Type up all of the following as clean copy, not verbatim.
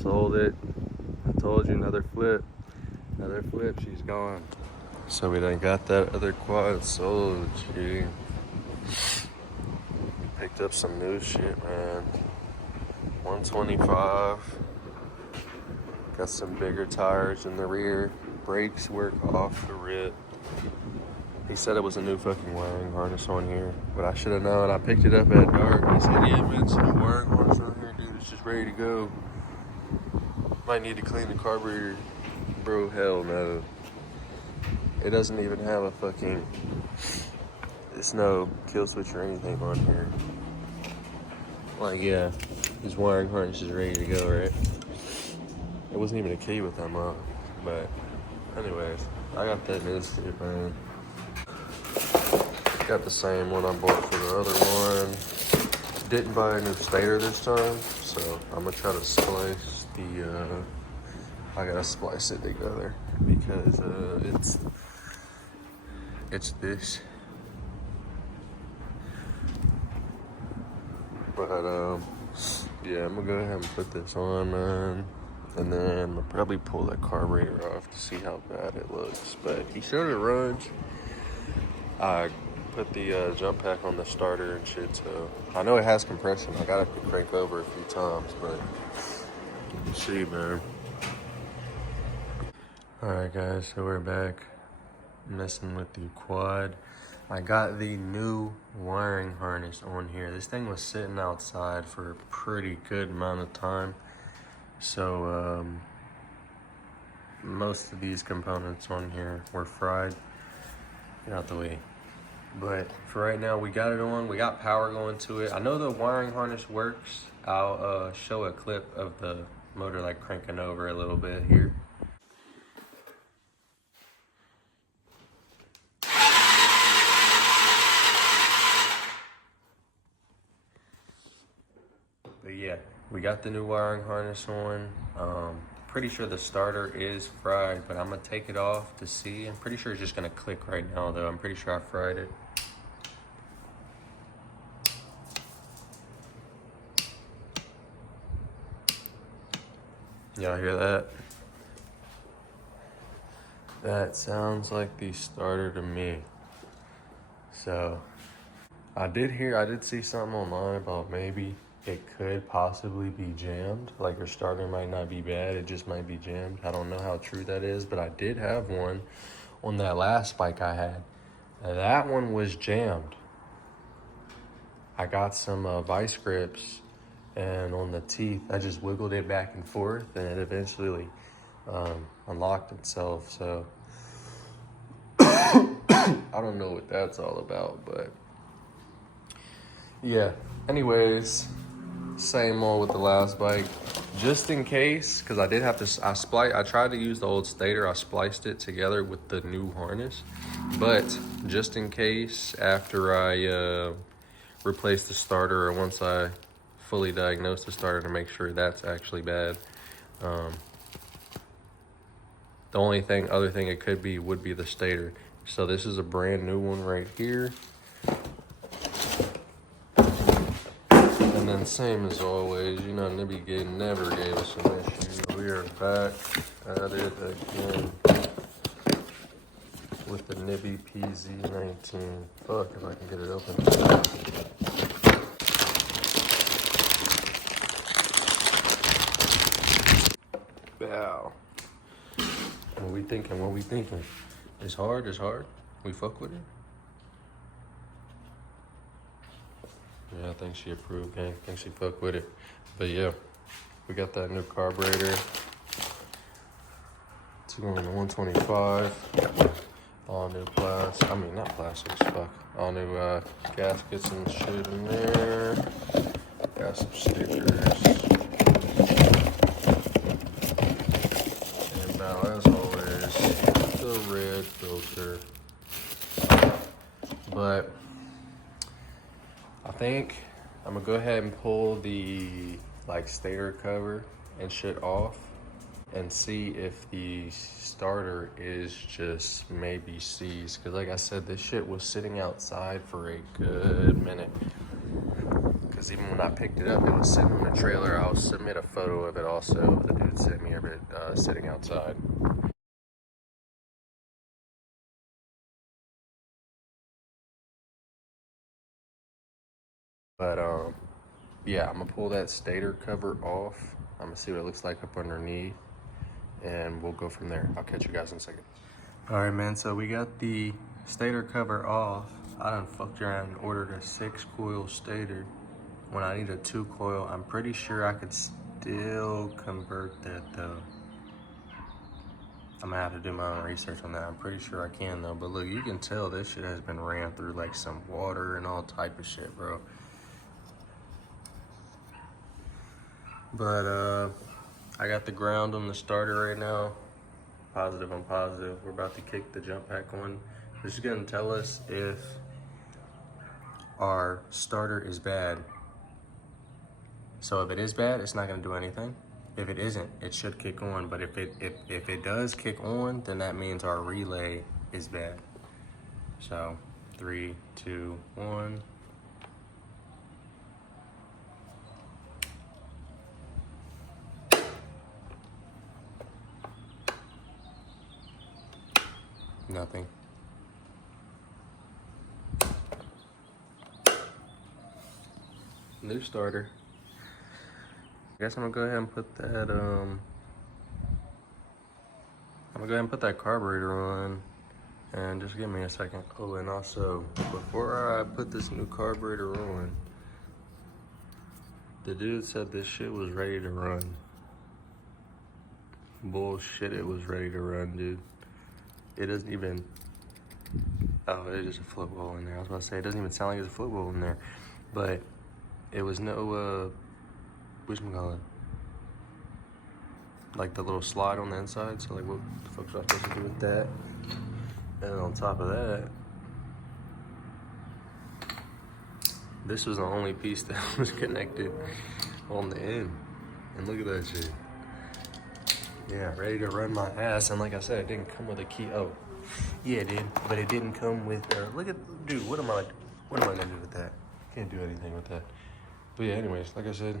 sold it. I told you, another flip, she's gone. So we done got that other quad sold, gee. Picked up some new shit, man. 125. Got some bigger tires in the rear. Brakes work off the rip. He said it was a new fucking wiring harness on here, but I should have known. I picked it up at dark. He said, yeah, man, it's a new wiring harness on here, dude. It's just ready to go. Might need to clean the carburetor. Bro, hell no. It doesn't even have a fucking... It's no kill switch or anything on here. Like, yeah, this wiring harness is ready to go, right? It wasn't even a key with them on. But, anyways, I got that new shit, man. Got the same one I bought for the other one. Didn't buy a new stator this time, so I'm gonna try to splice the, I gotta splice it together because it's this. But yeah, I'm gonna go ahead and put this on, man, and then I'll probably pull that carburetor off to see how bad it looks. But he showed it runs. I put the jump pack on the starter and shit, so I know it has compression. I gotta crank over a few times, but we'll see, man. Alright guys, so we're back messing with the quad. I got the new wiring harness on here. This thing was sitting outside for a pretty good amount of time, so most of these components on here were fried. Get out the way. But for right now, we got it on. We got power going to it. I know the wiring harness works. I'll show a clip of the motor like cranking over a little bit here. But yeah, we got the new wiring harness on. Pretty sure the starter is fried, but I'm gonna take it off to see. I'm pretty sure it's just gonna click right now though. I'm pretty sure I fried it. Y'all hear that? That sounds like the starter to me. So I did see something online about maybe it could possibly be jammed. Like your starter might not be bad, it just might be jammed. I don't know how true that is, but I did have one on that last bike I had. That one was jammed. I got some vice grips, and on the teeth, I just wiggled it back and forth, and it eventually unlocked itself. So I don't know what that's all about, but yeah. Anyways, same old with the last bike. Just in case, because I did have to, I tried to use the old stator. I spliced it together with the new harness. But just in case, after I replace the starter, or once I fully diagnose the starter to make sure that's actually bad, the only other thing it could be would be the stator. So this is a brand new one right here. And then same as always, you know, Nibby never gave us an issue. We are back at it again with the Nibby PZ19. Fuck, if I can get it open. Wow. What we thinking? It's hard. We fuck with it. Yeah, I think she approved, gang. I think she fuck with it. But yeah, we got that new carburetor. It's going to 125. All new not plastics, fuck. All new gaskets and shit in there. Got some stickers. And now, as always, the red filter. But I think I'm gonna go ahead and pull the stator cover and shit off and see if the starter is just maybe seized. Because like I said, this shit was sitting outside for a good minute. because even when I picked it up, it was sitting in the trailer. I'll submit a photo of it also. The dude sent me of it sitting outside. But yeah, I'm gonna pull that stator cover off. I'm gonna see what it looks like up underneath, and we'll go from there. I'll catch you guys in a second. All right, man, so we got the stator cover off. I done fucked around and ordered a 6-coil stator when I need a 2-coil. I'm pretty sure I could still convert that though. I'm gonna have to do my own research on that. I'm pretty sure I can though. But look, you can tell this shit has been ran through like some water and all type of shit, bro. But I got the ground on the starter right now. Positive on positive. We're about to kick the jump pack on. This is gonna tell us if our starter is bad. So if it is bad, it's not gonna do anything. If it isn't, it should kick on. But if it does kick on, then that means our relay is bad. So 3, 2, 1. Nothing. New starter. I guess I'm gonna go ahead and put that carburetor on, and just give me a second. Oh, and also before I put this new carburetor on, the dude said this shit was ready to run. Bullshit, it was ready to run, dude. It doesn't even, oh, it's just a float wheel in there. I was about to say, it doesn't even sound like there's a float wheel in there. But it was no, whatchamacallit, like the little slide on the inside. So like, what the fuck was I supposed to do with that? And on top of that, this was the only piece that was connected on the end. And look at that shit. Yeah, ready to run my ass. And like I said, it didn't come with a key. Oh, yeah, it did. But it didn't come with, look at, dude, what am I gonna do with that? Can't do anything with that. But yeah, anyways, like I said,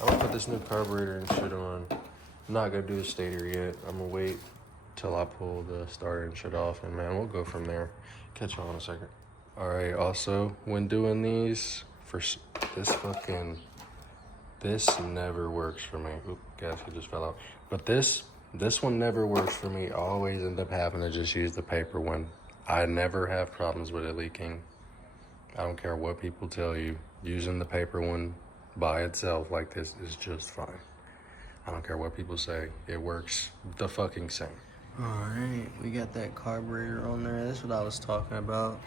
I'm gonna put this new carburetor and shit on. I'm not gonna do the stator yet. I'm gonna wait till I pull the starter and shit off, and man, we'll go from there. Catch y'all in a second. All right, also, when doing these, for this never works for me. Oop, gasket just fell out. But this one never works for me. I always end up having to just use the paper one. I never have problems with it leaking. I don't care what people tell you. Using the paper one by itself like this is just fine. I don't care what people say. It works the fucking same. All right, we got that carburetor on there. That's what I was talking about.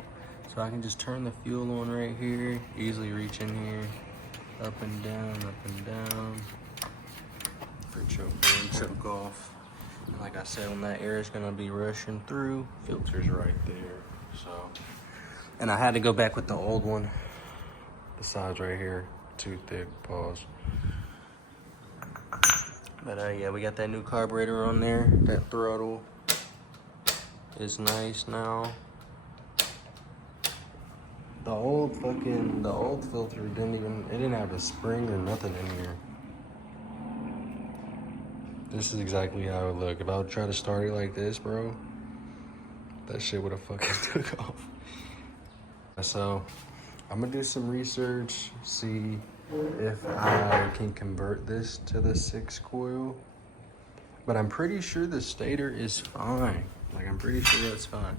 So I can just turn the fuel on right here. Easily reach in here. Up and down, up and down. For choke off. And like I said, when that air is gonna be rushing through, filter's right there. So, and I had to go back with the old one. The sides right here, too thick, pause. But yeah, we got that new carburetor on there. That throttle is nice now. The old filter didn't have a spring or nothing in here. This is exactly how it would look. If I would try to start it like this, bro, that shit would have fucking took off. So, I'm gonna do some research, see if I can convert this to the 6-coil. But I'm pretty sure the stator is fine. Like, I'm pretty sure that's fine.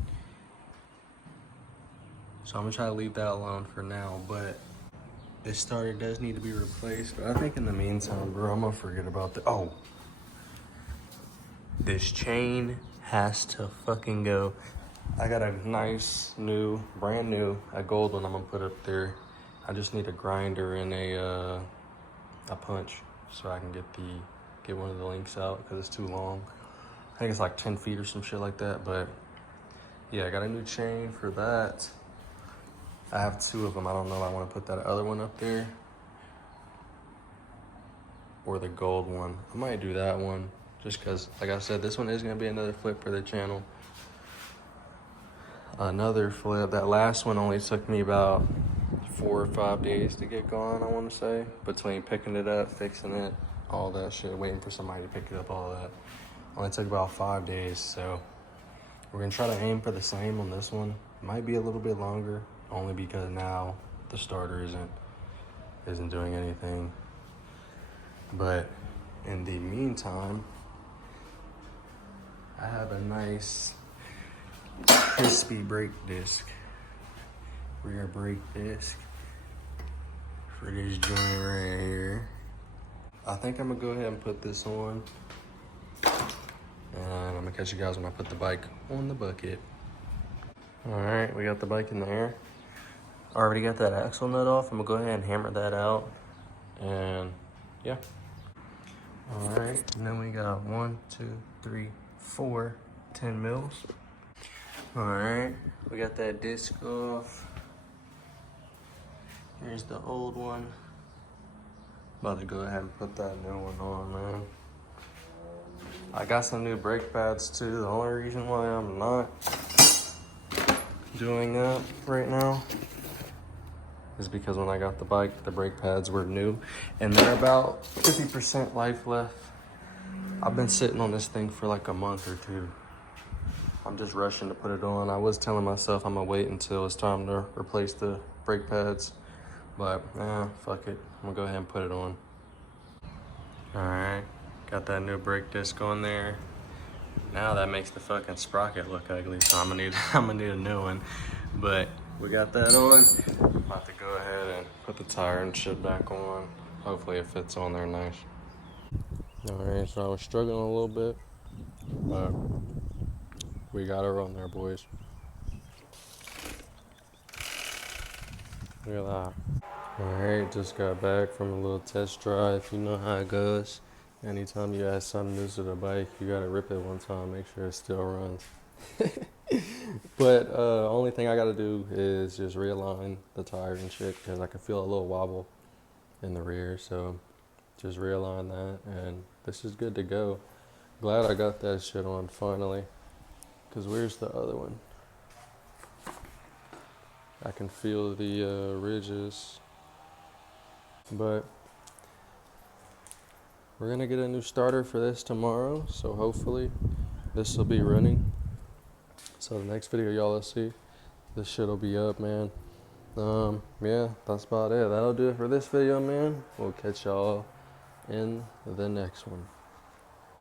So I'm gonna try to leave that alone for now, but this starter does need to be replaced. But I think in the meantime, bro, I'm gonna forget about the, oh. This chain has to fucking go. I got a nice new, brand new, a gold one I'm gonna put up there. I just need a grinder and a punch so I can get one of the links out because it's too long. I think it's like 10 feet or some shit like that, but yeah, I got a new chain for that. I have 2 of them. I don't know if I want to put that other one up there or the gold one. I might do that one just because, like I said, this one is going to be another flip for the channel. Another flip. That last one only took me about 4 or 5 days to get going, I want to say. Between picking it up, fixing it, all that shit, waiting for somebody to pick it up, all that. Only took about 5 days, so we're gonna try to aim for the same on this one. Might be a little bit longer, only because now the starter isn't doing anything. But in the meantime, I have a nice crispy brake disc, rear brake disc for this joint right here. I think I'm gonna go ahead and put this on, and I'm gonna catch you guys when I put the bike on the bucket. All right, we got the bike in the air. Already got that axle nut off. I'm gonna go ahead and hammer that out, and yeah. All right, and then we got 1, 2, 3, 4 10 mils. All right, we got that disc off. Here's the old one. About to go ahead and put that new one on, man. I got some new brake pads too. The only reason why I'm not doing that right now is because when I got the bike, the brake pads were new and they're about 50% life left. I've been sitting on this thing for like a month or two. I'm just rushing to put it on. I was telling myself I'm gonna wait until it's time to replace the brake pads, but fuck it. I'm gonna go ahead and put it on. All right, got that new brake disc on there. Now that makes the fucking sprocket look ugly, so I'm gonna need a new one. But we got that on. I'm about to go ahead and put the tire and shit back on. Hopefully it fits on there nice. All right, so I was struggling a little bit, but we got her on there, boys. Look at that. All right, just got back from a little test drive. You know how it goes. Anytime you add something new to the bike, you gotta rip it one time, make sure it still runs. But only thing I gotta do is just realign the tire and shit, because I can feel a little wobble in the rear. So just realign that, and this is good to go. Glad I got that shit on finally. Because where's the other one? I can feel the ridges. But we're gonna get a new starter for this tomorrow, so hopefully this will be running. So the next video y'all will see, this shit will be up, man. Yeah, that's about it. That'll do it for this video, man. We'll catch y'all in the next one.